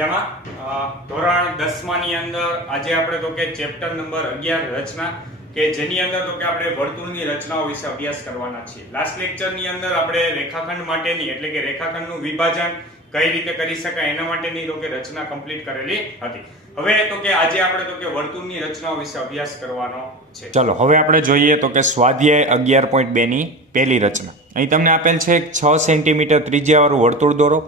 મજામાં ધોરણ 10 ની અંદર આજે આપણે તો કે ચેપ્ટર નંબર 11 રચના કે જેની અંદર તો કે આપણે વર્તુળની રચનાઓ વિશે અભ્યાસ કરવાના છીએ. લાસ્ટ લેક્ચરની અંદર આપણે રેખાખંડ માટેની એટલે કે રેખાખંડનું વિભાજન કઈ રીતે કરી શકાય એના માટેની તો કે રચના કમ્પ્લીટ કરેલી હતી. હવે તો કે આજે આપણે તો કે વર્તુળની રચનાઓ વિશે અભ્યાસ કરવાનો છે. ચલો હવે આપણે જોઈએ તો કે સ્વાધ્યાય 11.2 ની પહેલી રચના. અહીં તમને આપેલ છે 6 સેન્ટીમીટર ત્રિજ્યાવાળું વર્તુળ દોરો.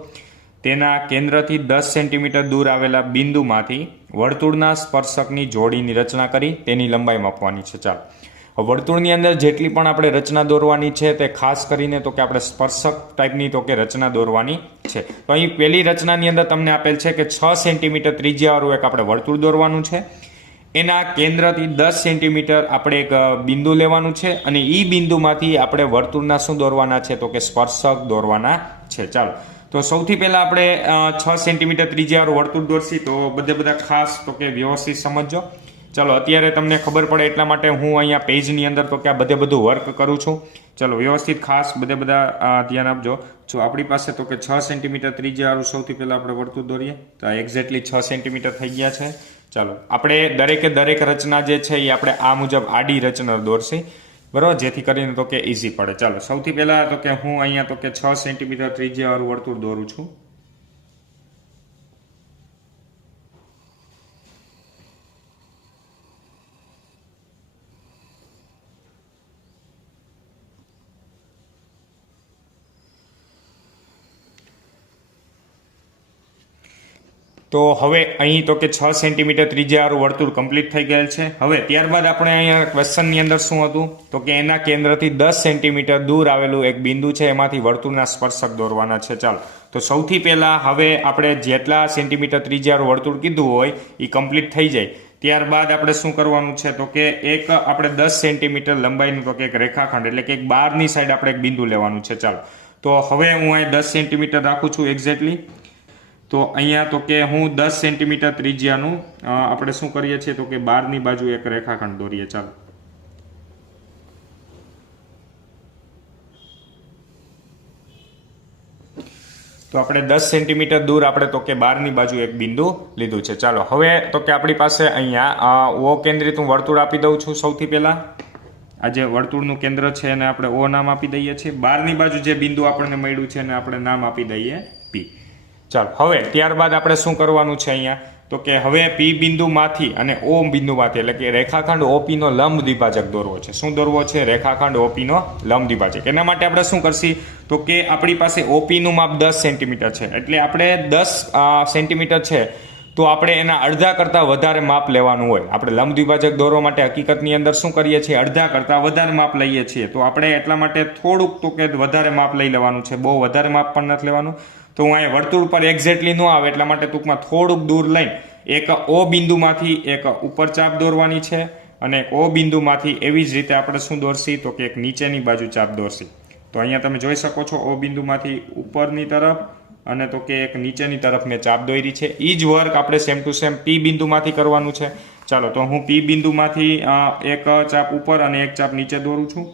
તેના કેન્દ્રથી 10 સેન્ટીમીટર દૂર આવેલા બિંદુમાંથી વર્તુળના સ્પર્શકની જોડીની રચના કરી તેની લંબાઈ માપવાની છે. ચાલો વર્તુળની અંદર જેટલી પણ આપણે રચના દોરવાની છે તે ખાસ કરીને તો કે આપણે સ્પર્શક ટાઈપની તો કે રચના દોરવાની છે. તો અહીં પહેલી રચનાની અંદર તમને આપેલ છે કે 6 સેન્ટીમીટર ત્રિજ્યાવાળું એક આપણે વર્તુળ દોરવાનું છે. એના કેન્દ્રથી 10 સેન્ટીમીટર આપણે એક બિંદુ લેવાનું છે અને એ બિંદુમાંથી આપણે વર્તુળના શું દોરવાના છે તો કે સ્પર્શક દોરવાના છે. ચાલો તો સૌથી પહેલા આપણે 6 સેન્ટીમીટર ત્રિજ્યાવાળું વર્તુળ દોરશી તો બધા ખાસ તો કે વ્યવસ્થિત સમજો. ચલો અત્યારે તમને ખબર પડે એટલા માટે હું અહીંયા પેજની અંદર તો કે આ બધું વર્ક કરું છું. ચલો વ્યવસ્થિત ખાસ બધા ધ્યાન આપજો. જો આપણી પાસે તો કે 6 સેન્ટીમીટર ત્રિજ્યાવાળું સૌથી પહેલા આપણે વર્તુળ દોરીએ તો આ એક્ઝેક્ટલી 6 સેન્ટીમીટર થઈ ગયા છે. ચાલો આપણે દરેક રચના જે છે એ આપણે આ મુજબ આડી રચના દોરશી, બરાબર, જેથી કરીને તો કે ઈઝી પડે. ચાલો સૌથી પહેલા તો કે હું અહીંયા તો કે 6 સેન્ટીમીટર ત્રિજ્યાવાળું વર્તુળ દોરું છું. તો હવે અહીં તો કે 6 સેન્ટીમીટર ત્રિજ્યાવાળું વર્તુળ કમ્પ્લીટ થઈ ગયેલ છે. હવે ત્યારબાદ આપણે અહીંયા ક્વેશ્ચનની અંદર શું હતું તો કે એના કેન્દ્રથી 10 સેન્ટીમીટર દૂર આવેલું એક બિંદુ છે એમાંથી વર્તુળના સ્પર્શક દોરવાના છે. ચાલો તો સૌથી પહેલા હવે આપણે જેટલા સેન્ટીમીટર ત્રિજ્યાવાળું વર્તુળ કીધું હોય એ કમ્પ્લીટ થઈ જાય ત્યારબાદ આપણે શું કરવાનું છે તો કે એક આપણે 10 સેન્ટીમીટર લંબાઈનું તો કે એક રેખાખંડ એટલે કે એક બહારની સાઈડ આપણે એક બિંદુ લેવાનું છે. ચાલો તો હવે હું અહીં 10 સેન્ટીમીટર રાખું છું એક્ઝેક્ટલી. તો અહીંયા તો કે હું 10 સેન્ટીમીટર ત્રિજ્યાનું આપણે શું કરીએ છીએ તો કે બહારની બાજુ એક રેખાખંડ દોરીએ. ચાલો તો આપણે 10 સેન્ટીમીટર દૂર આપણે તો કે બહારની બાજુ એક બિંદુ લીધું છે. ચાલો હવે તો કે આપણી પાસે અહીંયા ઓ કેન્દ્રિત હું વર્તુળ આપી દઉં છું. સૌથી પહેલા આ જે વર્તુળનું કેન્દ્ર છે એને આપણે ઓ નામ આપી દઈએ છીએ. બહારની બાજુ જે બિંદુ આપણને મળ્યું છે એને આપણે નામ આપી દઈએ પી. ચાલો હવે ત્યારબાદ આપણે શું કરવાનું છે અહીંયા તો કે હવે પી બિંદુમાંથી અને ઓ બિંદુમાંથી એટલે કે રેખાખંડ ઓપી નો લંબ દ્વિભાજક દોરવો છે. શું દોરવો છે? રેખાખંડ ઓપી નો લંબ દ્વિભાજક. એના માટે આપણે શું કરશી તો કે આપણી પાસે ઓપી નું માપ 10 સેન્ટીમીટર છે એટલે આપણે 10 સેન્ટીમીટર છે તો આપણે એના અડધા કરતાં વધારે માપ લેવાનું હોય. આપણે લંબ દ્વિભાજક દોરવા માટે હકીકતની અંદર શું કરીએ છીએ અડધા કરતાં વધારે માપ લઈએ છીએ. તો આપણે એટલા માટે થોડુંક તો કે વધારે માપ લઈ લેવાનું છે, બહુ વધારે માપ પણ નથી લેવાનું. તો હું અહીંયા વર્તુળ પર એક્ઝેક્ટલી ન આવે એટલા માટે ટૂંકમાં થોડુંક દૂર લઈને એક ઓ બિંદુમાંથી એક ઉપર ચાપ દોરવાની છે અને ઓ બિંદુમાંથી એવી જ રીતે આપણે શું દોરશી તો કે એક નીચેની બાજુ ચાપ દોરશી. તો અહીંયા તમે જોઈ શકો છો ઓ બિંદુમાંથી ઉપરની તરફ અને તો કે એક નીચેની તરફ મેં ચાપ દોરી છે. એ જ વર્ક આપણે સેમ ટુ સેમ પી બિંદુમાંથી કરવાનું છે. ચાલો તો હું પી બિંદુમાંથી એક ચાપ ઉપર અને એક ચાપ નીચે દોરું છું.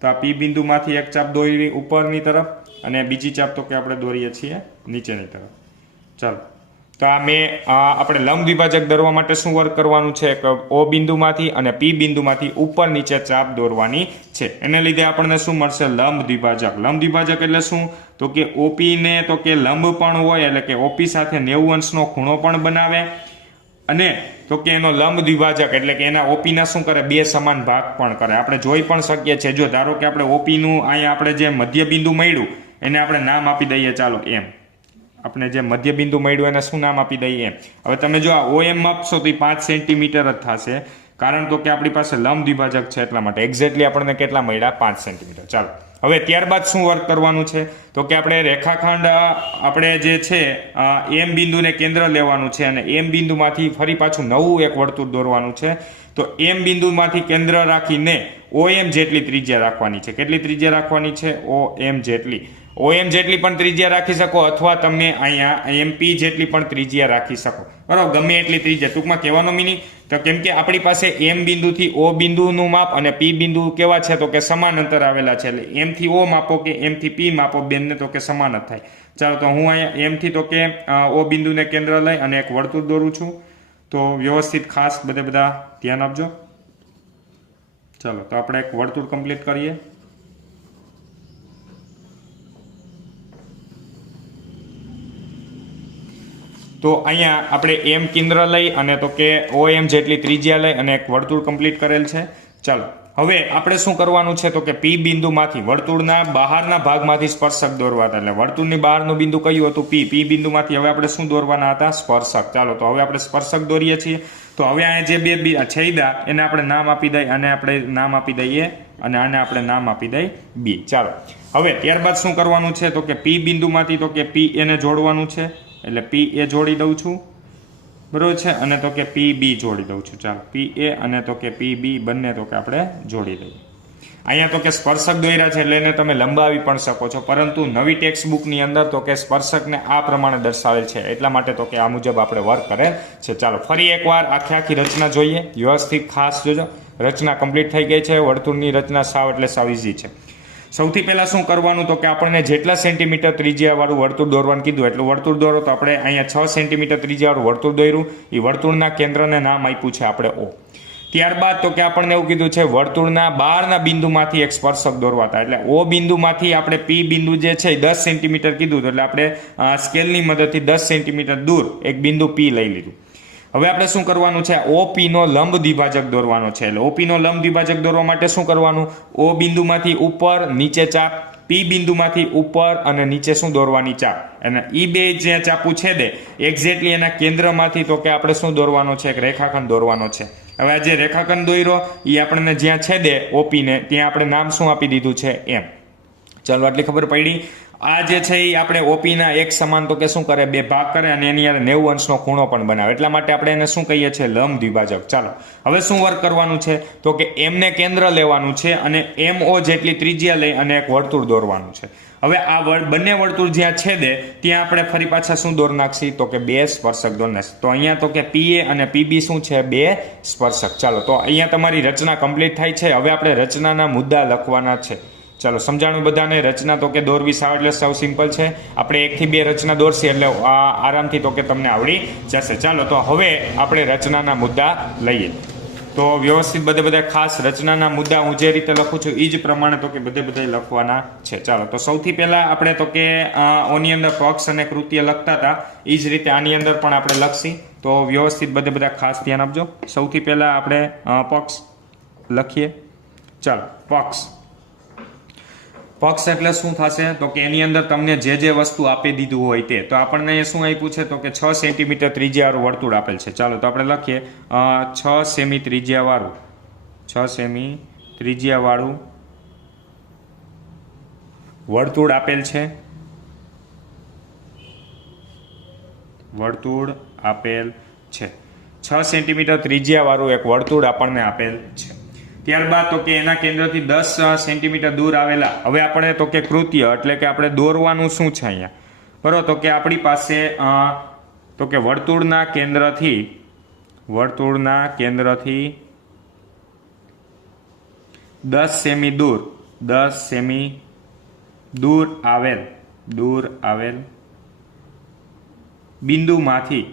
તો આ પી બિંદુમાંથી એક ચાપ દોરી ઉપરની તરફ અને બીજી ચાપ તો કે આપણે દોરીએ છીએ નીચેની તરફ. ચાલો તો આ મેં આપણે લંબ દ્વિભાજક દોરવા માટે શું વર્ક કરવાનું છે ઓ બિંદુમાંથી અને પી બિંદુમાંથી ઉપર નીચે ચાપ દોરવાની છે. એને લીધે આપણને શું મળશે લંબ દ્વિભાજક. લંબ દ્વિભાજક એટલે શું તો કે ઓપી ને તો કે લંબ પણ હોય એટલે કે ઓપી સાથે 90 અંશનો ખૂણો પણ બનાવે અને તો કે એનો લંબ દ્વિભાજક એટલે કે એના ઓપીના શું કરે બે સમાન ભાગ પણ કરે. આપણે જોઈ પણ શકીએ છીએ. જો ધારો કે આપણે ઓપીનું અહીંયા આપણે જે મધ્ય બિંદુ મળ્યું એને આપણે નામ આપી દઈએ. ચાલો એમ આપણે જે મધ્ય બિંદુ મળ્યું એને શું નામ આપી દઈએ એમ. હવે તમે જો આ ઓ એમ માપશો તો એ 5 સેન્ટીમીટર જ થશે કારણ તો કે આપણી પાસે લંબ દ્વિભાજક છે એટલા માટે. એક્ઝેક્ટલી આપણને કેટલા મળ્યા 5 સેન્ટીમીટર. ચાલો હવે ત્યારબાદ શું વર્ક કરવાનું છે તો કે આપણે રેખાખંડ આપણે જે છે એમ બિંદુને કેન્દ્ર લેવાનું છે અને એમ બિંદુમાંથી ફરી પાછું નવું એક વર્તુળ દોરવાનું છે. તો એમ બિંદુમાંથી કેન્દ્ર રાખીને ઓ એમ જેટલી ત્રિજ્યા રાખવાની છે. કેટલી ત્રિજ્યા રાખવાની છે? ઓ એમ જેટલી. ઓ એમ જેટલી પણ ત્રિજ્યા રાખી શકો અથવા તમે અહીંયા એમપી જેટલી પણ ત્રિજ્યા રાખી શકો, બરાબર, ગમે એટલી ત્રિજ્યા. ટૂંકમાં કહેવાનો મિનિંગ તો કેમ કે આપણી પાસે એમ બિંદુથી ઓ બિંદુનું માપ અને પી બિંદુ કેવા છે તો કે સમાન અંતર આવેલા છે. એટલે એમથી ઓ માપો કે એમથી પી માપો બંને તો કે સમાન જ થાય. ચાલો તો હું અહીંયા એમથી તો કે ઓ બિંદુને કેન્દ્ર લઈ અને એક વર્તુળ દોરું છું. તો વ્યવસ્થિત ખાસ બધા ધ્યાન આપજો. ચાલો તો આપણે એક વર્તુળ કમ્પ્લીટ કરીએ. તો અહીંયા આપણે એમ કેન્દ્ર લઈ અને તો કે ઓ એમ જેટલી ત્રિજ્યા લઈ અને એક વર્તુળ કમ્પ્લીટ કરેલ છે. ચાલો હવે આપણે શું કરવાનું છે તો કે પી બિંદુમાંથી વર્તુળના બહારના ભાગમાંથી સ્પર્શક દોરવા હતા. એટલે વર્તુળની બહારનું બિંદુ કયું હતું? પી બિંદુમાંથી હવે આપણે શું દોરવાના હતા? સ્પર્શક. ચાલો તો હવે આપણે સ્પર્શક દોરીએ છીએ. તો હવે અહીંયા જે બે છેદા એને આપણે નામ આપી દઈએ, અને આપણે નામ આપી દઈએ અને આને આપણે નામ આપી દઈએ બી. ચાલો હવે ત્યારબાદ શું કરવાનું છે તો કે પી બિંદુમાંથી તો કે પી એને જોડવાનું છે. એટલે પી એ જોડી દઉં છું, બરોબર છે, અને તો કે પી બી જોડી દઉં છું. ચાલો પી એ અને તો કે પી બી બંને તો કે આપણે જોડી દઈએ. અહીંયા તો કે સ્પર્શક દોર્યા છે એટલે એને તમે લંબાવી પણ શકો છો, પરંતુ નવી ટેક્સ્ટ બુકની અંદર તો કે સ્પર્શકને આ પ્રમાણે દર્શાવેલ છે, એટલા માટે તો કે આ મુજબ આપણે વર્ક કરેલ છે. ચાલો ફરી એકવાર આખી રચના જોઈએ, વ્યવસ્થિત ખાસ જોજો. રચના કમ્પ્લીટ થઈ ગઈ છે. વર્તુળની રચના સાવ એટલે સાવ ઇઝી છે. સૌથી પહેલા શું કરવાનું તો કે આપણને જેટલા સેન્ટીમીટર ત્રિજ્યા વાળું વર્તુળ દોરવાનું કીધું એટલું વર્તુળ દોરો. તો આપણે અહીંયા 6 સેન્ટીમીટર ત્રિજ્યા વાળું વર્તુળ દોર્યું. એ વર્તુળના કેન્દ્રને નામ આપ્યું છે આપણે ઓ. ત્યારબાદ તો કે આપણને એવું કીધું છે વર્તુળના બહારના બિંદુમાંથી એક સ્પર્શક દોરવા હતા. એટલે ઓ બિંદુમાંથી આપણે પી બિંદુ જે છે એ 10 સેન્ટીમીટર કીધું હતું. એટલે આપણે સ્કેલની મદદથી 10 સેન્ટીમીટર દૂર એક બિંદુ પી લઈ લીધું. હવે આપણે શું કરવાનું છે? ઓપી નો લંબ દ્વિભાજક દોરવાનો છે. એટલે ઓપી નો લંબ દ્વિભાજક દોરવા માટે શું કરવાનું? ઓ બિંદુમાંથી ઉપર નીચે ચાપ, પી બિંદુમાંથી ઉપર અને નીચે શું દોરવાની? ચાપ. અને ઈ બે જે ચાપુ છેદે એક્ઝેક્ટલી એના કેન્દ્રમાંથી તો કે આપણે શું દોરવાનો છે? એક રેખાખંડ દોરવાનો છે. હવે આ જે રેખાખંડ દોર્યો એ આપણને જ્યાં છેદે ઓપીને ત્યાં આપણે નામ શું આપી દીધું છે? એમ. ચાલો આટલી ખબર પડી. આ જે છે એ આપણે ઓપીના એક સમાન તો કે શું કરે? બે ભાગ કરે અને એની યાર 90 અંશનો ખૂણો પણ બનાવે. એટલા માટે આપણે એને શું કહીએ છીએ? લંબ દ્વિભાજક. ચાલો હવે શું વર્ક કરવાનું છે તો કે એમને કેન્દ્ર લેવાનું છે અને MO જેટલી ત્રિજ્યા લઈ અને એક વર્તુળ દોરવાનું છે. હવે આ બંને વર્તુળ જ્યાં છેદે ત્યાં આપણે ફરી પાછા શું દોર નાખશી તો કે બે સ્પર્શક દોર નાખશી. તો અહીંયા તો કે PA અને PB શું છે? બે સ્પર્શક. ચાલો તો અહીંયા તમારી રચના કમ્પ્લીટ થાય છે. હવે આપણે રચનાના મુદ્દા લખવાના છે. ચાલો સમજાણું બધાને. રચના તો કે દોરવી સાવ એટલે સાવ સિમ્પલ છે. આપણે 1 થી 2 રચના દોરશી એટલે આરામથી તો કે તમને આવડી જશે. ચાલો તો હવે આપણે રચનાના મુદ્દા લઈએ. તો વ્યવસ્થિત બધા ખાસ રચનાના મુદ્દા હું જે રીતે લખું છું એ જ પ્રમાણે તો કે બધે લખવાના છે. ચાલો તો સૌથી પહેલા આપણે તો કે ઓની અંદર પક્ષ અને કૃત્ય લખતા હતા એ જ રીતે આની અંદર પણ આપણે લખશી. તો વ્યવસ્થિત બધા ખાસ ધ્યાન આપજો. સૌથી પહેલા આપણે પક્ષ લખીએ. ચાલો પક્ષ એટલે શું થશે તો કે એની અંદર તમને જે વસ્તુ આપી દીધું હોય તે. તો આપણને શું આપ્યું છે તો કે 6 સેન્ટીમીટર ત્રિજ્યાવાળું વર્તુળ આપેલ છે. ચાલો તો આપણે લખીએ 6 સેમી ત્રિજ્યાવાળું 6 સેમી ત્રિજ્યાવાળું વર્તુળ આપેલ છે. વર્તુળ આપેલ છે 6 સેન્ટીમીટર ત્રિજ્યાવાળું એક વર્તુળ આપણને આપેલ છે. ત્યારબાદ તો કે એના કેન્દ્રથી 10 સેન્ટીમીટર દૂર આવેલા. હવે આપણે તો કે કૃત્ય એટલે કે આપણે દોરવાનું શું છે અહીંયા? બરોબર. તો કે આપણી પાસે તો કે વર્તુળના કેન્દ્રથી 10 સેમી દૂર આવેલ બિંદુમાંથી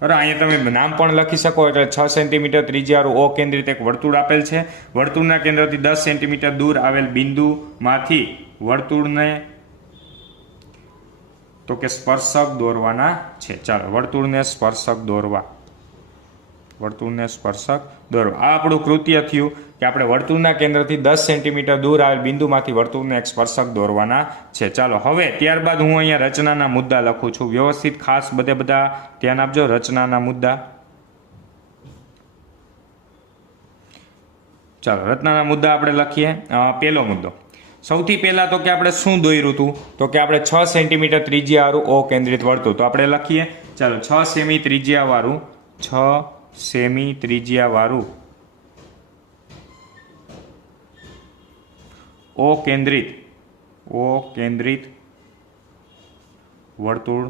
બરાબર. અહીંયા તમે નામ પણ લખી શકો. એટલે 6 સેન્ટીમીટર ત્રિજ્યાવાળું ઓ કેન્દ્રિત એક વર્તુળ આપેલ છે. વર્તુળના કેન્દ્રથી 10 સેન્ટીમીટર દૂર આવેલ બિંદુમાંથી વર્તુળને તો કે સ્પર્શક દોરવાના છે. ચાલો વર્તુળને સ્પર્શક દોરવા. આ આપણું કૃત્ય થયું કે આપણે વર્તુળના કેન્દ્રથી 10 સેન્ટીમીટર દૂર આવેલ બિંદુમાંથી વર્તુળને એક સ્પર્શક દોરવાના છે. ચાલો હવે ત્યારબાદ હું અહીંયા રચનાના મુદ્દા લખું છું. વ્યવસ્થિત ખાસ બધા ધ્યાન આપજો. રચનાના મુદ્દા. ચાલો રચનાના મુદ્દા આપણે લખીએ. પહેલો મુદ્દો સૌથી પહેલા તો કે આપણે શું દોર્યું હતું તો કે આપણે 6 સેન્ટીમીટર ત્રિજ્યાવાળું ઓ કેન્દ્રિત વર્તુળ. તો આપણે લખીએ. ચાલો 6 સેમી ત્રિજ્યાવાળું ઓ કેન્દ્રિત વર્તુળ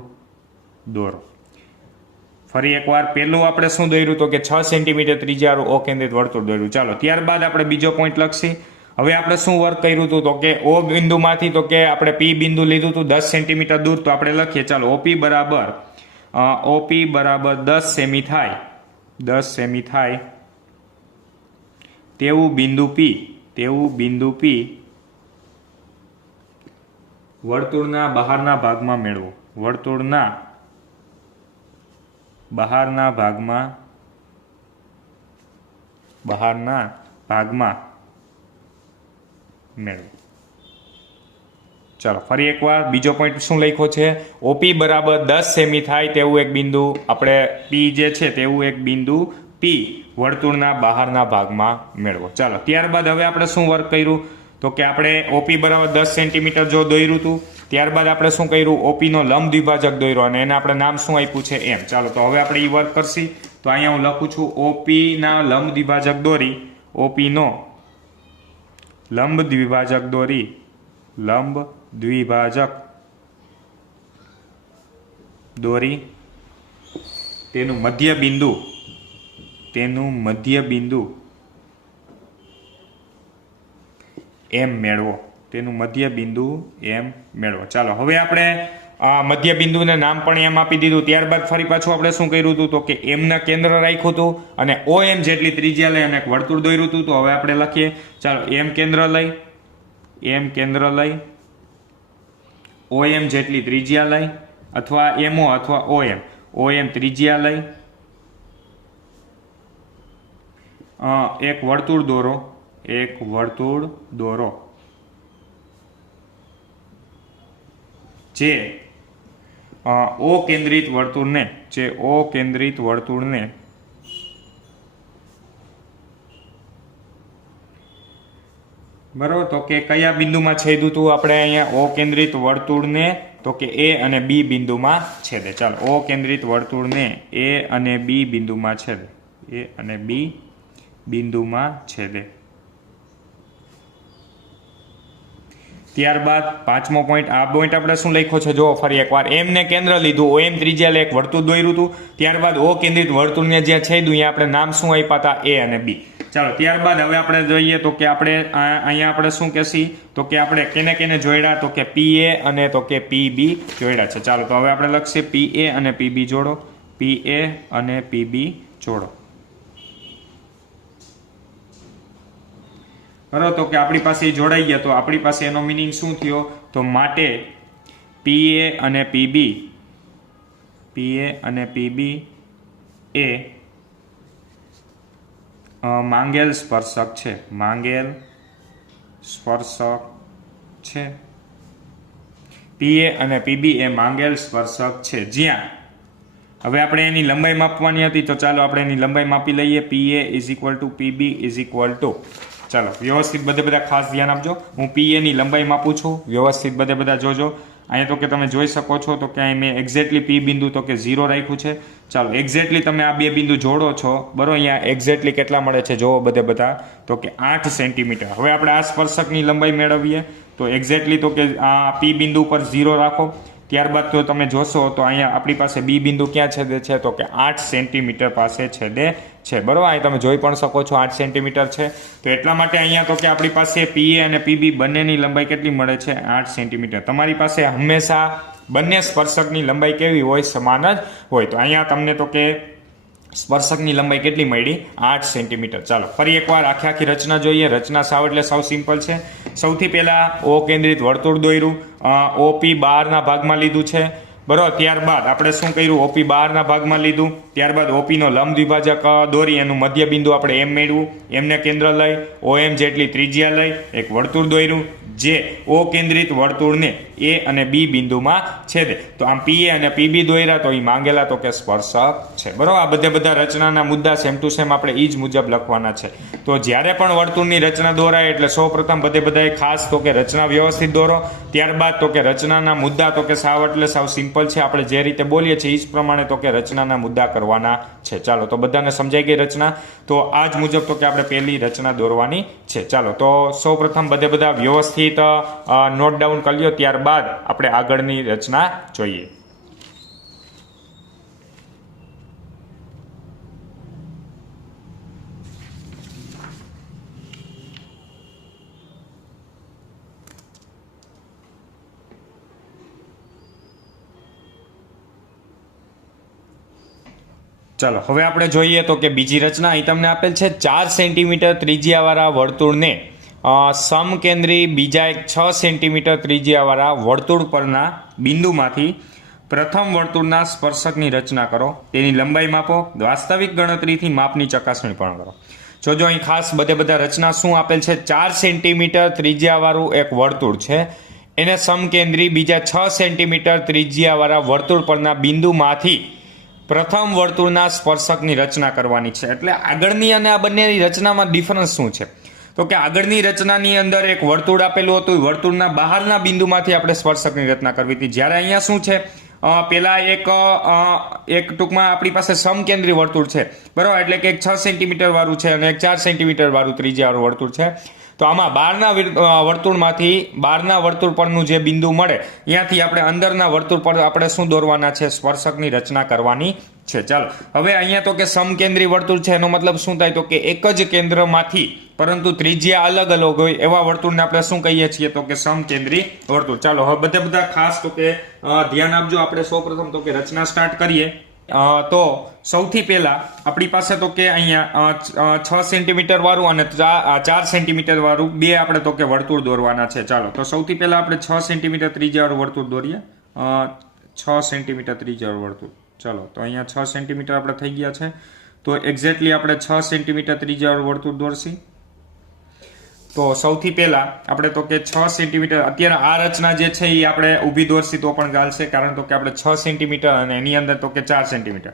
દોરો. ફરી એકવાર પહેલું આપણે શું દોર્યું તો કે 6 સેન્ટીમીટર ત્રિજ્યાવાળું અકેન્દ્રિત વર્તુળ દોર્યું. ચાલો ત્યારબાદ આપણે બીજો પોઈન્ટ લખશી. હવે આપણે શું વર્ક કર્યું હતું તો કે ઓ બિંદુમાંથી તો કે આપણે પી બિંદુ લીધું હતું 10 સેન્ટીમીટર દૂર. તો આપણે લખીએ ચાલો ઓપી બરાબર 10 સેમી થાય, 10 સેમી થાય તેવું બિંદુ પી વર્તુળના બહારના ભાગમાં મેળવો. વર્તુળના બહારના ભાગમાં મેળવો. ચાલો ફરી એકવાર બીજો પોઈન્ટ શું લખ્યો છે? ઓપી બરાબર 10 સેમી થાય તેવું એક બિંદુ આપણે પી જે છે તેવું એક બિંદુ પી વર્તુળના બહારના ભાગમાં મેળવો. ચાલો ત્યારબાદ હવે આપણે શું વર્ક કર્યું તો કે આપણે ઓપી બરાબર 10 સેન્ટીમીટર જો દોર્યું હતું, ત્યારબાદ આપણે શું કર્યું? ઓપીનો લંબ દ્વિભાજક દોર્યો અને એને આપણે નામ શું આપ્યું છે? એમ. ચાલો તો હવે આપણે એ વર્ક કરશી. તો અહીંયા હું લખું છું ઓપીના લંબ દ્વિભાજક દોરી, ઓપીનો લંબ દ્વિભાજક દોરી તેનું મધ્ય બિંદુ એમ મેળવો. ચાલો હવે આપણે મધ્ય બિંદુને નામ પણ એમ આપી દીધું. ત્યારબાદ ફરી પાછું આપણે શું કર્યું હતું તો કે એમના કેન્દ્ર રાખ્યું હતું અને ઓ એમ જેટલી ત્રિજ્યા લઈ અને એક વર્તુળ દોર્યું હતું. તો હવે આપણે લખીએ ચાલો એમ કેન્દ્ર લઈ ઓ એમ જેટલી ત્રિજ્યા લઈ અથવા એમઓ અથવા ઓ એમ ત્રિજ્યા લઈ એક વર્તુળ દોરો જે ઓ કેન્દ્રિત વર્તુળને બરાબર તો કે કયા બિંદુમાં છેદ્યું હતું આપણે અહીંયા ઓ કેન્દ્રિત વર્તુળને તો કે એ અને બી બિંદુમાં છેદે. ચાલો ઓ કેન્દ્રિત વર્તુળને એ અને બી બિંદુમાં છેદે. ત્યારબાદ પાંચમો પોઈન્ટ, આ પોઈન્ટ આપણે શું લખ્યો છે જો ફરી એકવાર એમને કેન્દ્ર લીધું, ઓ એમ ત્રિજ્યા એક વર્તુળ દોર્યું હતું, ત્યારબાદ ઓ કેન્દ્રિત વર્તુળને જ્યાં છેદ્યું અહીંયા આપણે નામ શું આપ્યા હતા? એ અને બી. ચાલો ત્યારબાદ હવે આપણે જોઈએ તો કે આપણે અહીંયા આપણે શું કહેશી તો કે આપણે કેને જોડ્યા તો કે પી એ અને તો કે પી બી જોડ્યા છે. ચાલો તો હવે આપણે લખીએ પી એ અને પી બી જોડો, પી એ અને પી બી જોડો. બરાબર તો કે આપણી પાસે જોડાઈ ગયા તો આપણી પાસે એનો મિનિંગ શું થયો તો માટે પી એ અને પી બી એ માંગેલ સ્પર્શક છે. પી એ અને પી બી એ માંગેલ સ્પર્શક છે જ્યાં હવે આપણે એની લંબાઈ માપવાની હતી તો ચાલો આપણે એની લંબાઈ માપી લઈએ. પી એ પી બી ચાલો વ્યવસ્થિત બધા ખાસ ધ્યાન આપજો. હું પી એની લંબાઈ માપું છું, વ્યવસ્થિત બધા જોજો. અહીંયા તો કે તમે જોઈ શકો છો તો કે મેં એક્ઝેક્ટલી પી બિંદુ તો કે 0 રાખ્યું છે. ચાલો એક્ઝેક્ટલી તમે આ બે બિંદુ જોડો છો બરોબર. અહીંયા એક્ઝેક્ટલી કેટલા મળે છે જોવો બધા તો કે 8 સેન્ટીમીટર. હવે આપણે આ સ્પર્શકની લંબાઈ મેળવીએ તો એક્ઝેક્ટલી તો કે આ પી બિંદુ પર 0 રાખો. ત્યારબાદ તો તમે જોશો તો અહીંયા આપણી પાસે બી બિંદુ ક્યાં છેદે છે તો કે 8 સેન્ટીમીટર પાસે છેદે છે બરોબર. અહીં તમે જોઈ પણ શકો છો 8 સેન્ટીમીટર છે. તો એટલા માટે અહીંયા તો કે આપણી પાસે પી એ અને પી બી બંનેની લંબાઈ કેટલી મળે છે? 8 સેન્ટીમીટર. તમારી પાસે હંમેશા બંને સ્પર્શકની લંબાઈ કેવી હોય? સમાન જ હોય. તો અહીંયા તમને તો કે સ્પર્શકની લંબાઈ કેટલી મળી? 8 સેન્ટીમીટર. ચાલો ફરી એકવાર આખી રચના જોઈએ. રચના સાવ એટલે સાવ સિમ્પલ છે. સૌથી પહેલા ઓ કેન્દ્રિત વર્તુળ દોર્યું, ઓપી બહારના ભાગમાં લીધું છે બરોબર. ત્યારબાદ આપણે શું કર્યું? ઓપી બહારના ભાગમાં લીધું, ત્યારબાદ ઓપીનો લંબ દ્વિભાજક દોરી એનું મધ્ય બિંદુ આપણે એમ મેળવ્યું, એમને કેન્દ્ર લઈ ઓ એમ જેટલી ત્રિજ્યા લઈ એક વર્તુળ દોર્યું જે ઓ કેન્દ્રિત વર્તુળને એ અને બી બિંદુમાં છેદે. તો આમ પી એ અને પી બી દોર્યા તો એ માંગેલા તો કે સ્પર્શક છે બરોબર. આ બધા રચનાના મુદ્દા સેમ ટુ સેમ આપણે એ જ મુજબ લખવાના છે. તો જ્યારે પણ વર્તુળની રચના દોરાય એટલે સૌપ્રથમ બધાએ ખાસ તો કે રચના વ્યવસ્થિત દોરો. ત્યારબાદ તો કે રચનાના મુદ્દા તો કે સાવ એટલે સાવ સિમ્પલ છે. આપણે જે રીતે બોલીએ છીએ એ જ પ્રમાણે તો કે રચનાના મુદ્દા કરવાના છે. ચાલો તો બધાને સમજાઈ ગઈ રચના. તો આ જ મુજબ તો કે આપણે પહેલી રચના દોરવાની છે. ચાલો તો સૌપ્રથમ બધા વ્યવસ્થિત નોટ ડાઉન કરી લ્યો, ત્યારબાદ આપણે આગળની રચના જોઈએ. ચાલો હવે આપણે જોઈએ તો કે બીજી રચના અહીં તમને આપેલ છે 4 સેન્ટીમીટર ત્રિજ્યાવાળા વર્તુળને સમકેન્દ્રી બીજા એક 6 સેન્ટીમીટર ત્રિજ્યાવાળા વર્તુળ પરના બિંદુમાંથી પ્રથમ વર્તુળના સ્પર્શકની રચના કરો, તેની લંબાઈ માપો, વાસ્તવિક ગણતરીથી માપની ચકાસણી પણ કરો. જો અહીં ખાસ બધા રચના શું આપેલ છે, 4 સેન્ટીમીટર ત્રિજ્યાવાળું એક વર્તુળ છે, એને સમકેન્દ્રી બીજા 6 સેન્ટીમીટર ત્રિજ્યાવાળા વર્તુળ પરના બિંદુમાંથી પ્રથમ વર્તુળના સ્પર્શકની રચના કરવાની છે. એટલે આગળની અને આ બંનેની રચનામાં ડિફરન્સ શું છે? તો કે આગળની રચનાની અંદર એક વર્તુળ આપેલું હતું, વર્તુળના બહારના બિંદુમાંથી આપણે સ્પર્શકની રચના કરવી હતી. જ્યારે અહીંયા શું છે, પેલા એક ટૂંકમાં આપણી પાસે સમકેન્દ્રી વર્તુળ છે, બરાબર, એટલે કે એક 6 સેન્ટીમીટર વાળું છે અને એક 4 સેન્ટીમીટર વાળું ત્રિજ્યાવાળું વર્તુળ છે. તો આમાં બહારના વર્તુળ પરનું જે બિંદુ મળે ત્યાંથી આપણે અંદરના વર્તુળ પર આપણે શું દોરવાના છે, સ્પર્શકની રચના કરવાની છે. ચાલો હવે અહીંયા તો કે સમકેન્દ્રી વર્તુળ છે, એનો મતલબ શું થાય તો કે એક જ કેન્દ્રમાંથી પરંતુ ત્રિજ્યા અલગ અલગ હોય એવા વર્તુળને આપણે શું કહીએ છીએ તો કે સમકેન્દ્રી વર્તુળ. ચાલો હવે બધા ખાસ તો કે ધ્યાન આપજો. આપણે સૌપ્રથમ તો કે રચના સ્ટાર્ટ કરીએ. તો સૌથી પહેલા આપણી પાસે તો કે અહીંયા 6 સેન્ટીમીટર વાળું અને 4 સેન્ટીમીટર વાળું બે આપણે તો કે વર્તુળ દોરવાના છે. ચાલો તો સૌથી પહેલા આપણે 6 સેન્ટીમીટર ત્રિજ્યાવાળું વર્તુળ દોરીએ. 6 સેન્ટીમીટર ત્રિજ્યાવાળું વર્તુળ. ચાલો તો અહીંયા 6 સેન્ટીમીટર આપણે થઈ ગયા છે. તો એક્ઝેક્ટલી આપણે 6 સેન્ટીમીટર ત્રિજ્યાવાળું વર્તુળ દોરશી. તો સૌથી પહેલા આપણે તો કે 6 સેન્ટીમીટર, અત્યારે આ રચના જે છે એ આપણે ઊભી દોરશી તો પણ ચાલશે, કારણ તો કે આપણે 6 સેન્ટીમીટર અને એની અંદર તો કે 4 સેન્ટીમીટર,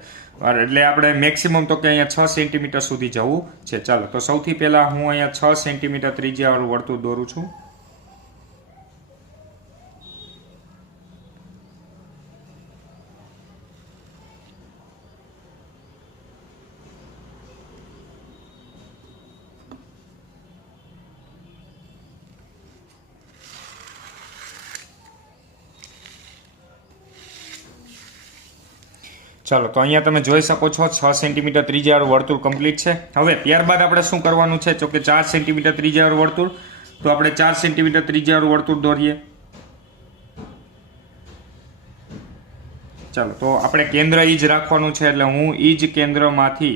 એટલે આપણે મેક્સિમમ તો કે અહીંયા 6 સેન્ટીમીટર સુધી જવું છે. ચાલો તો સૌથી પહેલા હું અહીંયા 6 સેન્ટીમીટર ત્રિજ્યાવાળું વર્તુળ દોરું છું. ચાલો તો અહીંયા તમે જોઈ શકો છો 6 સેન્ટીમીટર ત્રિજ્યાવાળું વર્તુળ કમ્પ્લીટ છે. હવે ત્યારબાદ આપણે શું કરવાનું છે તો કે 4 સેન્ટીમીટર ત્રિજ્યાવાળું વર્તુળ. તો આપણે 4 સેન્ટીમીટર ત્રિજ્યાવાળું વર્તુળ દોરીએ. ચાલો તો આપણે કેન્દ્ર ઈ જ રાખવાનું છે, એટલે હું ઈ જ કેન્દ્રમાંથી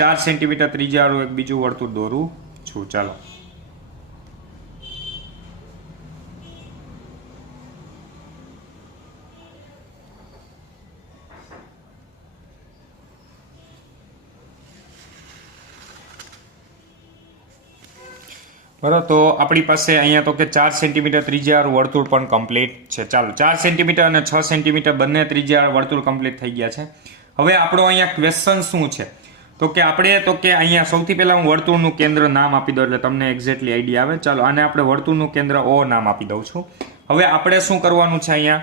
4 સેન્ટીમીટર ત્રિજ્યાવાળું એક બીજું વર્તુળ દોરું છું. ચાલો બરાબર, તો આપણી પાસે અહીંયા તો કે 4 સેન્ટીમીટર ત્રિજ્યાવાળું વર્તુળ પણ કમ્પ્લીટ છે. ચાલો 4 સેન્ટીમીટર અને 6 સેન્ટીમીટર બંને ત્રિજ્યાવાળું વર્તુળ કમ્પ્લીટ થઈ ગયા છે. હવે આપણો અહીંયા ક્વેશ્ચન શું છે તો કે આપણે તો કે અહીંયા સૌથી પહેલા હું વર્તુળનું કેન્દ્ર નામ આપી દઉં એટલે તમને એક્ઝેક્ટલી આઈડિયા આવે. ચાલો આને આપણે વર્તુળનું કેન્દ્ર O નામ આપી દઉં છું. હવે આપણે શું કરવાનું છે અહીંયા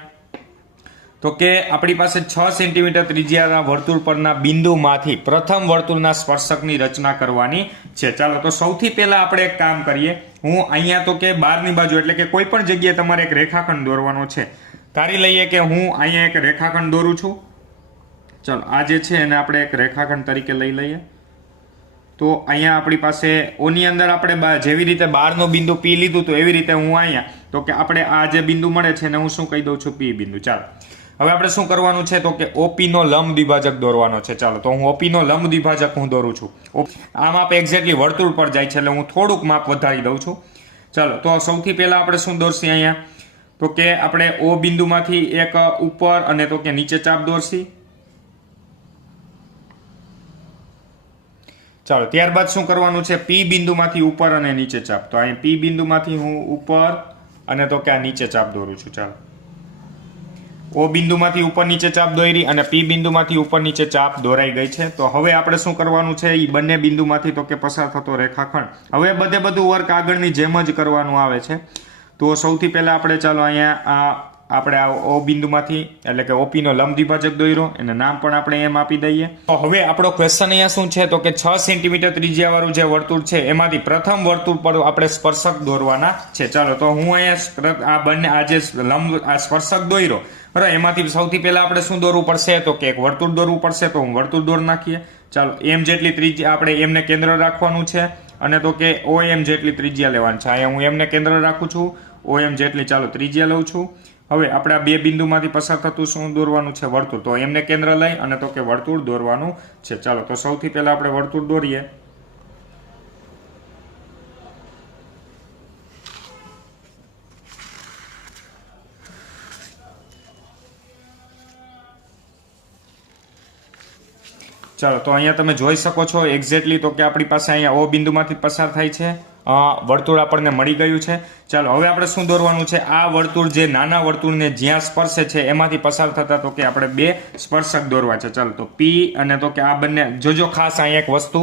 તો કે આપણી પાસે 6 સેન્ટીમીટર ત્રિજ્યાના વર્તુળ પરના બિંદુમાંથી પ્રથમ વર્તુળના સ્પર્શકની રચના કરવાની છે. ચાલો તો સૌથી પહેલા આપણે એક કામ કરીએ. હું અહીંયા તો કે બહારની બાજુ એટલે કે કોઈ પણ જગ્યાએ તમારે એક રેખાખંડ દોરવાનો છે. ધારી લઈએ કે હું અહીંયા એક રેખાખંડ દોરું છું. ચાલો આ જે છે એને આપણે એક રેખાખંડ તરીકે લઈ લઈએ. તો અહીંયા આપણી પાસે ઓની અંદર આપણે જેવી રીતે બહારનો બિંદુ P લીધું તો એવી રીતે હું અહીંયા તો કે આપણે આ જે બિંદુ મળે છે એને હું શું કહી દઉં છું, P બિંદુ. ચાલો હવે આપણે શું કરવાનું છે તો કે OP નો લંબ દ્વિભાજક દોરવાનો છે. ચાલો તો હું OP નો લંબ દ્વિભાજક હું દોરું છું. આ માપ એક્ઝેક્ટલી વર્તુળ પર જાય છે એટલે હું થોડુંક માપ વધારી દઉં છું. ચાલો તો સૌથી પહેલા આપણે શું દોરશી અહીંયા તો કે આપણે O બિંદુમાંથી એક ઉપર અને તો કે નીચે ચાપ દોરશી. ચાલો ત્યારબાદ શું કરવાનું છે, P બિંદુમાંથી ઉપર અને નીચે ચાપ. તો અહીંયા P બિંદુમાંથી હું ઉપર અને તો કે આ નીચે ચાપ દોરું છું. ચાલો O બિંદુમાંથી ઉપર નીચે ચાપ દોરી અને P બિંદુમાંથી ઉપર નીચે ચાપ દોરાઈ ગઈ છે. તો હવે આપણે શું કરવાનું છે, એ બંને બિંદુમાંથી તો કે પસાર થતો રેખાખંડ હવે બધું વર્ક આગળની જેમ જ કરવાનું આવે છે. તો સૌથી પહેલા આપણે ચાલો અહીંયા આપણે આ O બિંદુમાંથી એટલે કે OP નો લંબ દ્વિભાજક દોર્યો, એને નામ પણ આપણે એમ આપી દઈએ. તો હવે આપણો ક્વેશ્ચન અહીંયા શું છે તો કે 6 સેન્ટીમીટર ત્રિજ્યાવાળું જે વર્તુળ છે એમાંથી પ્રથમ વર્તુળ પર આપણે સ્પર્શક દોરવાના છે. ચાલો તો હું અહીંયા આ બંને આ જે લંબ આ સ્પર્શક દોર્યો બરાબર, એમાંથી સૌથી પહેલા આપણે શું દોરવું પડશે તો કે એક વર્તુળ દોરવું પડશે. તો હું વર્તુળ દોર નાખીએ. ચાલો એમ જેટલી ત્રિજ્યા આપણે એમને કેન્દ્ર રાખવાનું છે અને તો કે OM જેટલી ત્રિજ્યા લેવાની છે. અહીંયા હું એમને કેન્દ્ર રાખું છું, OM જેટલી ચાલો ત્રિજ્યા લઉં છું હવે આપણે આ બે બિંદુમાંથી પસાર થતું શું દોરવાનું છે? વર્તુળ. તો એમને કેન્દ્ર લઈ અને તો કે વર્તુળ દોરવાનું છે. ચાલો તો સૌથી પહેલા આપણે વર્તુળ દોરીએ. ચાલો તો અહીંયા તમે જોઈ શકો છો એક્ઝેક્ટલી તો કે આપણી પાસે અહીંયા ઓ બિંદુમાંથી પસાર થાય છે. વર્તુળ આપણને મળી ગયું છે. ચાલો હવે આપણે શું દોરવાનું છે? આ વર્તુળ જે નાના વર્તુળને જ્યાં સ્પર્શે છે એમાંથી પસાર થતા તો કે આપણે બે સ્પર્શક દોરવા છે. ચાલો તો પી અને તો કે આ બંને જોજો ખાસ અહીંયા એક વસ્તુ,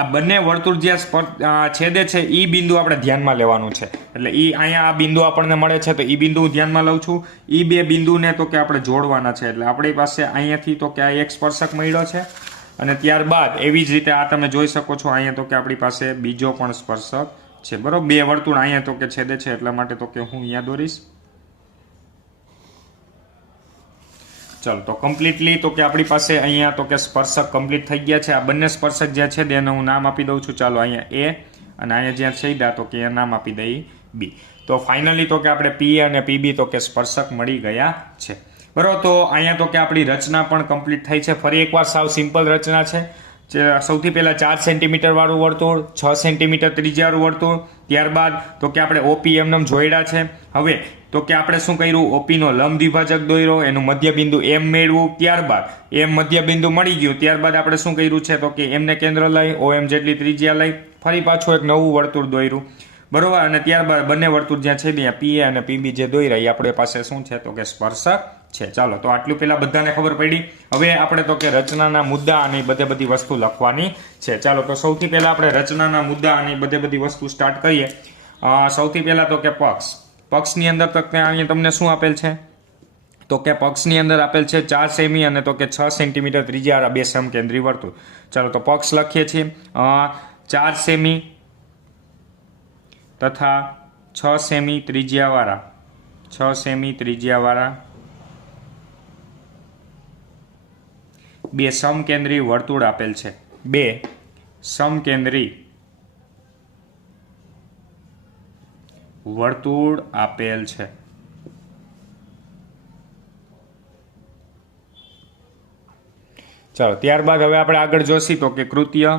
આ બંને વર્તુળ જ્યાં છેદે છે એ બિંદુ આપણે ધ્યાનમાં લેવાનું છે. એટલે અહીંયા આ બિંદુ આપણને મળે છે તો એ બિંદુ હું ધ્યાનમાં લઉં છું. એ બે બિંદુને તો કે આપણે જોડવાના છે. એટલે આપણી પાસે અહીંયાથી તો કે આ એક સ્પર્શક મળ્યો છે અને ત્યારબાદ એવી જ રીતે આ તમે જોઈ શકો છો અહીંયા તો કે આપણી પાસે બીજો પણ સ્પર્શક છે. બરોબર, બે વર્તુળ અહીંયા તો કે છેદે છે એટલા માટે તો કે હું અહીંયા દોરીશ. ચાલો તો કમ્પ્લીટલી તો કે આપણી પાસે અહીંયા તો કે સ્પર્શક કમ્પ્લીટ થઈ ગયા છે. આ બંને સ્પર્શક જ્યાં છે તેને હું નામ આપી દઉં છું. ચાલો અહીંયા એ અને અહીંયા જ્યાં છેદ્યા તો કે નામ આપી દઈ બી. તો ફાઇનલી તો કે આપણે પી અને પીબી તો કે સ્પર્શક મળી ગયા છે. બરોબર, તો અહીંયા તો કે આપણી રચના પણ કમ્પ્લીટ થઈ છે. ફરી એકવાર સાવ સિમ્પલ રચના છે. સૌથી પહેલા 4 સેન્ટીમીટર વાળું વર્તુળ, 6 સેન્ટીમીટર ત્રિજ્યાવાળું વર્તુળ, ત્યારબાદ તો કે આપણે ઓપી એમનેમ જોડ્યા છે. હવે તો કે આપણે શું કર્યું? ઓપીનો લંબ દ્વિભાજક દોર્યો, એનું મધ્ય બિંદુ એમ મેળવું, ત્યારબાદ એમ મધ્ય બિંદુ મળી ગયું, ત્યારબાદ આપણે શું કર્યું છે તો કે એમને કેન્દ્ર લઈ ઓએમ જેટલી ત્રિજ્યા લઈ ફરી પાછું એક નવું વર્તુળ દોર્યું. બરોબર, અને ત્યારબાદ બંને વર્તુળ જ્યાં છે ત્યાં પીએ અને પીબી જે દોર્યા એ આપણે પાસે શું છે તો કે સ્પર્શક છે. ચાલો તો આટલું પેલા બધાને ખબર પડી. હવે આપણે તો કે રચનાના મુદ્દા અને બધી વસ્તુ લખવાની છે. ચાલો તો સૌથી પહેલા આપણે રચનાના મુદ્દા અને બધી વસ્તુ સ્ટાર્ટ કરીએ. સૌથી પહેલા તો કે પક્ષની અંદર તો અહીંયા તમને શું આપેલ છે તો કે પક્ષની અંદર આપેલ છે 4 સેમી અને તો કે 6 સેન્ટીમીટર ત્રિજ્યા બે સમકેન્દ્રી વર્તુળ. ચાલો તો પક્ષ લખીએ છીએ 4 સેમી તથા 6 સેમી ત્રિજ્યાવાળા બે સમકેન્દ્રી વર્તુળ આપેલ છે. બે સમકેન્દ્રી વર્તુળ આપેલ છે. ચાલો ત્યારબાદ હવે આપણે આગળ જોશી તો કે કૃત્ય.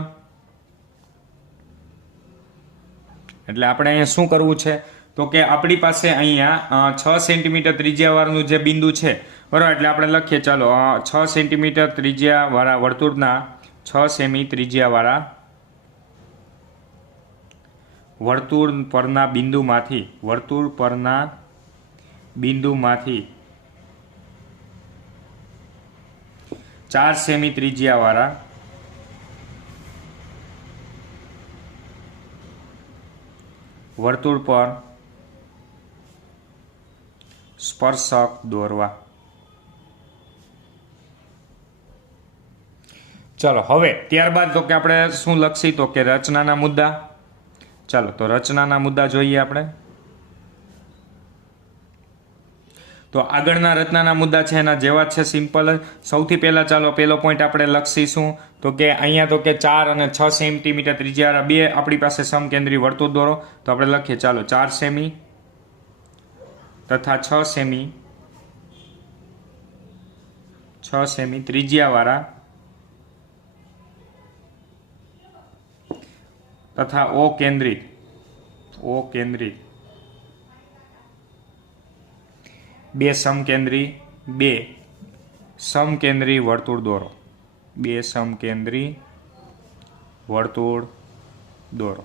એટલે આપણે અહીંયા શું કરવું છે તો કે આપણી પાસે અહીંયા 6 સેન્ટીમીટર ત્રિજ્યાવાળું જે બિંદુ છે બરાબર, એટલે આપણે લખીએ. ચાલો 6 સેન્ટીમીટર ત્રિજ્યાવાળા વર્તુળના 6 સેમી ત્રિજ્યાવાળા વર્તુળ પરના બિંદુમાંથી 4 સેમી ત્રિજ્યાવાળા વર્તુળ પર સ્પર્શક દોરવા. ચાલો હવે ત્યારબાદ તો કે આપણે શું લખશી તો કે રચનાના મુદ્દા. ચાલો તો રચનાના મુદ્દા જોઈએ આપણે. તો આગળના રચનાના મુદ્દા છે એના જેવા જ છે, સિમ્પલ. સૌથી પહેલા ચાલો પહેલો પોઈન્ટ આપણે લખીશું તો કે અહીંયા તો કે 4 અને 6 સેન્ટીમીટર ત્રિજ્યા બે આપણી પાસે સમકેન્દ્રી વર્તુળ દોરો. તો આપણે લખીએ ચાલો 4 સેમી તથા 6 સેમી ત્રિજ્યાવાળા તથા ઓ કેન્દ્રિત બે સમકેન્દ્રી વર્તુળ દોરો.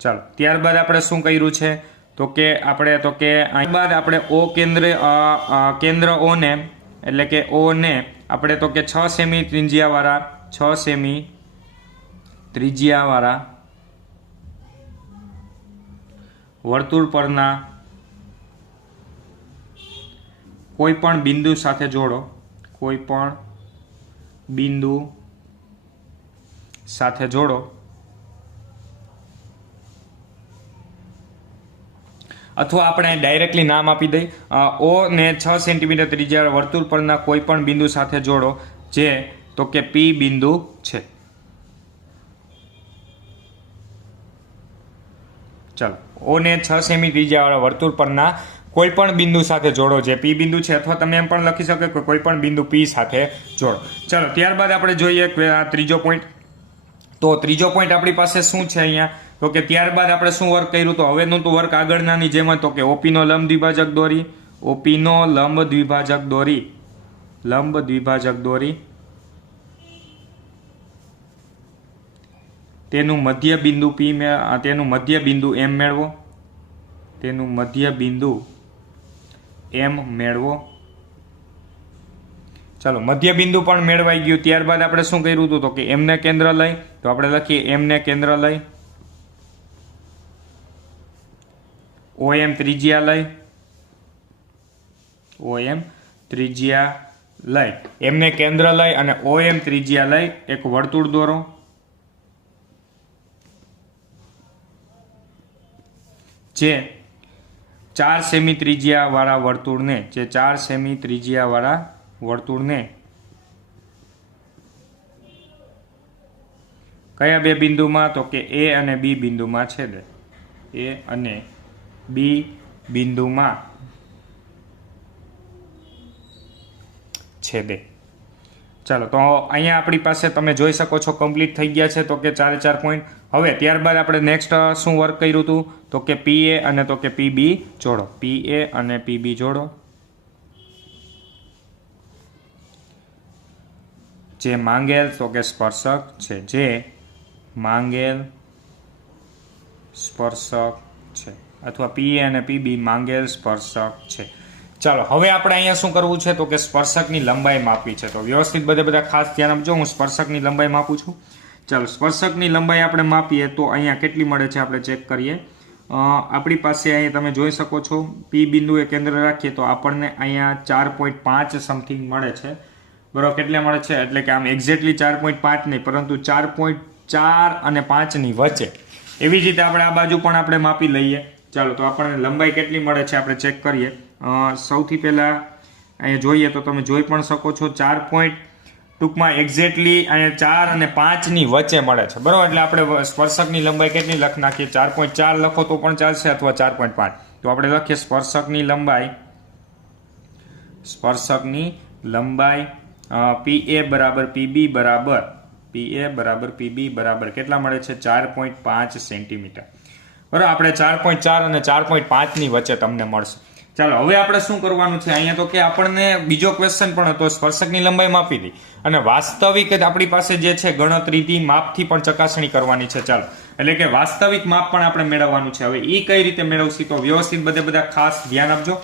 ચાલો ત્યારબાદ આપણે શું કર્યું છે તો કે આપણે તો કે ત્યારબાદ આપણે કેન્દ્ર ઓ ને એટલે કે ઓ ને આપણે તો કે 6 સેમી ત્રિજ્યાવાળા વર્તુળ પરના કોઈ પણ બિંદુ સાથે જોડો. અથવા આપણે ડાયરેક્ટલી નામ આપી દઈ ઓ ને 6 સેન્ટીમીટર ત્રિજ્યા વર્તુળ પરના કોઈ પણ બિંદુ સાથે જોડો જે તો કે પી બિંદુ છે. ચાલો ઓ ને 6 સેમી ત્રિજ્યાવાળા વર્તુળ પરના કોઈ પણ બિંદુ સાથે જોડો, જે પી બિંદુ છે, અથવા તમે એમ પણ લખી શકો કે કોઈ પણ બિંદુ પી સાથે જોડો. ચાલો ત્યારબાદ આપણે જોઈએ કે આ ત્રીજો પોઈન્ટ. તો ત્રીજો પોઈન્ટ આપણી પાસે શું છે અહીંયા, તો કે ત્યારબાદ આપણે શું વર્ક કર્યું, તો હવેનું તો વર્ક આગળનાની જેમ જ, તો કે ઓપી નો લંબ દ્વિભાજક દોરી, ઓપી નો લંબ દ્વિભાજક દોરી, લંબ દ્વિભાજક દોરી, તેનું મધ્ય બિંદુ પી તેનું મધ્ય બિંદુ એમ મેળવો, તેનું મધ્ય બિંદુ એમ મેળવો. ચાલો મધ્ય બિંદુ પણ મેળવાઈ ગયું. ત્યારબાદ આપણે શું કર્યું હતું, તો કે એમ ને કેન્દ્ર લઈ, તો આપણે લખીએ એમ ને કેન્દ્ર લઈ, OM ત્રિજ્યા લઈ, OM ત્રિજ્યા લઈ, એમને કેન્દ્ર લઈ અને OM ત્રિજ્યા લઈ એક વર્તુળ દોરો. જે 4 સેમી ત્રિજ્યા વાળા વર્તુળને, જે 4 સેમી ત્રિજ્યા વાળા વર્તુળને કયા બે બિંદુમાં, તો કે A અને B બિંદુમાં છેદે, A અને B બિંદુમાં છેદે. ચાલો તો અહીંયા આપણી પાસે તમે જોઈ શકો છો કમ્પ્લીટ થઈ ગયા છે, તો કે 4 પોઈન્ટ. હવે ત્યારબાદ આપણે નેક્સ્ટ શું વર્ક કર્યું હતું, તો કે PA અને તો કે PB જોડો, PA અને PB જોડો. જે માંગેલ તો કે સ્પર્શક છે, જે માંગેલ સ્પર્શક છે, અથવા PA અને PB માંગેલ સ્પર્શક છે. ચાલો હવે આપણે અહીંયા શું કરવું છે, તો કે સ્પર્શકની લંબાઈ માપવી છે. તો વ્યવસ્થિત બધા ખાસ ધ્યાન આપજો, હું સ્પર્શકની લંબાઈ માપું છું. ચાલો સ્પર્શકની લંબાઈ આપણે માપીએ તો અહીંયા કેટલી મળે છે આપણે ચેક કરીએ. આપણી પાસે અહીંયા તમે જોઈ શકો છો P બિંદુએ કેન્દ્ર રાખીએ તો આપણને અહીંયા 4.5 સમથિંગ મળે છે. બરાબર, કેટલા મળે છે, એટલે કે આમ એક્ઝેક્ટલી 4.5 નહીં, પરંતુ 4.4 અને 5 ની વચ્ચે. એવી જ રીતે આપણે આ બાજુ પણ આપણે માપી લઈએ. ચાલો તો આપણને લંબાઈ કેટલી મળે છે આપણે ચેક કરીએ. સૌથી પહેલા અહીંયા જોઈએ તો તમે જોઈ પણ શકો છો 4. ટૂંકમાં એક્ઝેક્ટલી અહીંયા 4 અને 5 ની વચ્ચે મળે છે. બરાબર, એટલે આપણે સ્પર્શકની લંબાઈ કેટલી લખ નાખીએ, 4.4 લખો તો પણ ચાલશે, અથવા 4.5. તો આપણે લખીએ સ્પર્શકની લંબાઈ, સ્પર્શકની લંબાઈ PA બરાબર PB બરાબર, PA બરાબર PB બરાબર કેટલા મળે છે, 4.5 સેન્ટીમીટર. બરાબર, આપણે 4.4 અને 4.5 ની વચ્ચે તમને મળશે. ચાલો હવે આપણે શું કરવાનું છે, અહીંયા તો કે આપણને બીજો ક્વેશ્ચન પણ હતો, સ્પર્શકની લંબાઈ માપી હતી અને વાસ્તવિક આપણી પાસે જે છે ગણતરીથી માપથી પણ ચકાસણી કરવાની છે. ચાલો એટલે કે વાસ્તવિક માપ પણ આપણે મેળવવાનું છે. હવે એ કઈ રીતે મેળવશી, તો વ્યવસ્થિત બધા ખાસ ધ્યાન આપજો.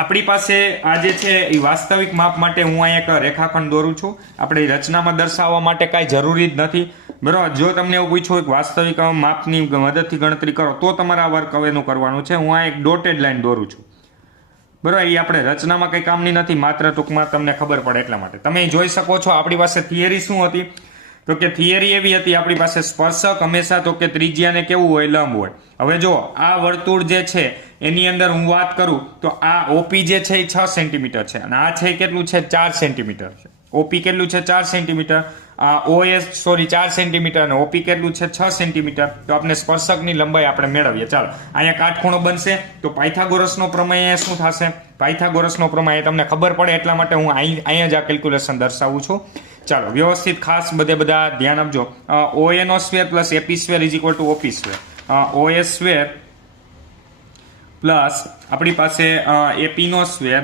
આપણી પાસે આ જે છે એ વાસ્તવિક માપ માટે હું અહીંયા એક રેખાખંડ દોરું છું. આપણે રચનામાં દર્શાવવા માટે કાંઈ જરૂરી જ નથી. બરાબર, જો તમને એવું પૂછ્યું કે વાસ્તવિક માપની મદદથી ગણતરી કરો તો તમારે આ વર્ક હવેનું કરવાનું છે. હું આ એક ડોટેડ લાઈન દોરું છું. બરાબર, એ આપણે રચનામાં કંઈ કામની નથી, માત્ર ટૂંકમાં તમને ખબર પડે એટલા માટે. તમે જોઈ શકો છો આપણી પાસે થિયરી શું હતી, તો કે થિયરી એવી હતી આપણી પાસે સ્પર્શક હંમેશા તો કે ત્રિજ્યાને કેવું હોય, લંબ હોય. હવે જો આ વર્તુળ જે છે એની અંદર હું વાત કરું તો આ OP જે છે એ 6 સેન્ટીમીટર છે અને આ છે કેટલું છે, 4 સેન્ટીમીટર છે. OP કેટલું છે, 4 સેન્ટીમીટર. OS 4 સેન્ટીમીટર અને OP કેટલું છે, 6 સેન્ટીમીટર. તો આપણે સ્પર્શકની લંબાઈ આપણે મેળવીએ. ચાલો અહીંયા કાટખૂણો બનશે તો પાયથાગોરસનો પ્રમેય શું થશે, પાયથાગોરસનો પ્રમેય તમને ખબર પડે એટલા માટે હું અહીંયા જ આ કેલ્ક્યુલેશન દર્શાવું છું. ચાલો વ્યવસ્થિત ખાસ બધા ધ્યાન આપજો. OA square plus AP square is equal to OP square. OS square plus આપણી પાસે AP નો square,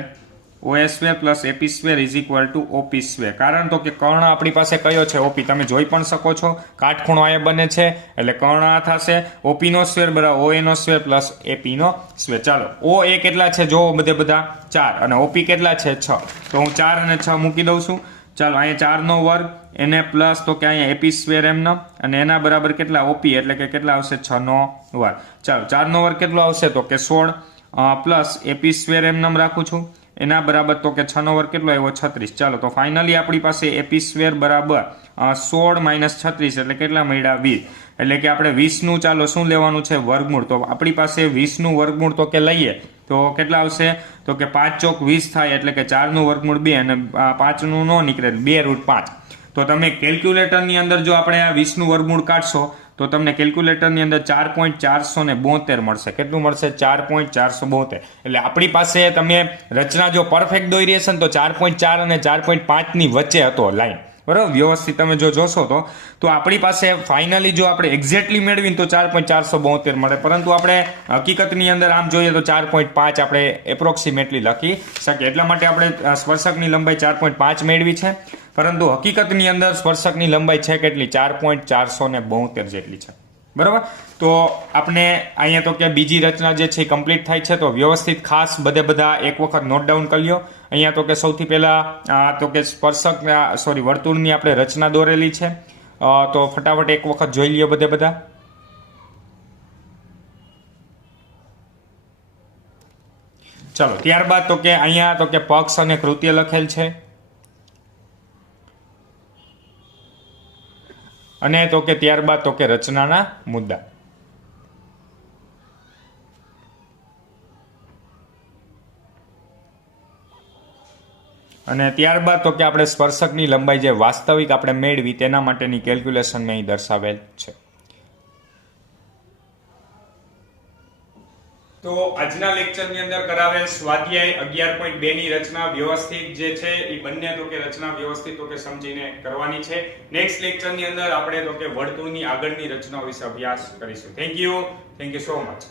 OS square plus AP square is equal to OP square. કારણ તો કે કર્ણ આપણી પાસે કયો છે, OP. તમે જોઈ પણ શકો છો કાટખૂણો અહીંયા બને છે એટલે કર્ણ આ થશે. OP નો સ્ક્વેર બરાબર OA નો સ્ક્વેર પ્લસ AP નો સ્ક્વેર. ચાલો OA કેટલા છે જો બધા 4 અને OP કેટલા છે 6. તો હું 4 અને 6 મૂકી દઉં છું. ચાલો અહીંયા 4 નો વર્ગ એને પ્લસ તો કે અહીંયા AP સ્ક્વેર એમનો અને એના બરાબર કેટલા OP એટલે કે કેટલા આવશે 6 નો વર્ગ. ચાલો 4 નો વર્ગ કેટલો આવશે તો કે 16 પ્લસ AP સ્ક્વેર એમનામ રાખું છું એના બરાબર તો કે 6 નો વર્ગ કેટલો આવ્યો 36. ચાલો તો ફાઇનલી આપણી પાસે AP સ્ક્વેર બરાબર 16 માઇનસ 36 એટલે કેટલા મળ્યા 20. એટલે કે આપણે 20 નું ચાલો શું લેવાનું છે વર્ગમૂળ. તો આપણી પાસે 20 નું વર્ગમૂળ તો કે લઈએ તો કેટલા આવશે તો કે 5 ચોક 20 થાય એટલે કે 4 નું વર્ગમૂળ 2 અને 5 નું ન નીકળે 2√5. તો તમે કેલ્ક્યુલેટરની અંદર જો આપણે આ 20 નું વર્ગમૂળ કાઢશો તો તમને કેલ્ક્યુલેટરની અંદર 4.472 મળશે. કેટલું મળશે? 4.472. એટલે આપણી પાસે તમે રચના જો પરફેક્ટ દોરી હશે ને તો 4.4 અને 4.5 ની વચ્ચે હતો લાઈન. બરાબર, વ્યવસ્થિત તમે જો જોશો તો આપણી પાસે ફાઇનલી જો આપણે એક્ઝેક્ટલી મેળવીને તો 4.472 મળે, પરંતુ આપણે હકીકતની અંદર આમ જોઈએ તો 4.5 આપણે એપ્રોક્સિમેટલી લખી શકીએ. એટલા માટે આપણે સ્પર્શકની લંબાઈ 4.5 મેળવી છે, પરંતુ હકીકતની અંદર સ્પર્શકની લંબાઈ છે કેટલી? 4.472 જેટલી છે. બરાબર, તો આપણે અહીંયા તો કે બીજી રચના જે છે કમ્પ્લીટ થાય છે. તો વ્યવસ્થિત ખાસ બધા એક વખત નોટ ડાઉન કરી લ્યો. અહીંયા તો કે સૌથી પહેલા તો કે સ્પર્શક વર્તુળની આપણે રચના દોરેલી છે, તો ફટાફટ એક વખત જોઈ લ્યો બધા. ચાલો, ત્યારબાદ તો કે અહીંયા તો કે પક્ષ અને કૃત્ય લખેલ છે, અને તો કે ત્યારબાદ તો કે રચનાના મુદ્દા. અને ત્યારબાદ તો કે આપણે સ્પર્શકની લંબાઈ જે વાસ્તવિક આપણે મેળવી તેના માટેની કેલ્ક્યુલેશન મેં અહીં દર્શાવેલ છે. તો આજના લેક્ચરની અંદર કરાવેલ સ્વાધ્યાય 11.2 ની રચના વ્યવસ્થિત જે છે એ બંને તો કે રચના વ્યવસ્થિત તો કે સમજીને કરવાની છે. નેક્સ્ટ લેક્ચરની અંદર આપણે તો કે વર્તુળની આગળની રચનાઓ વિશે અભ્યાસ કરીશું. Thank you so much.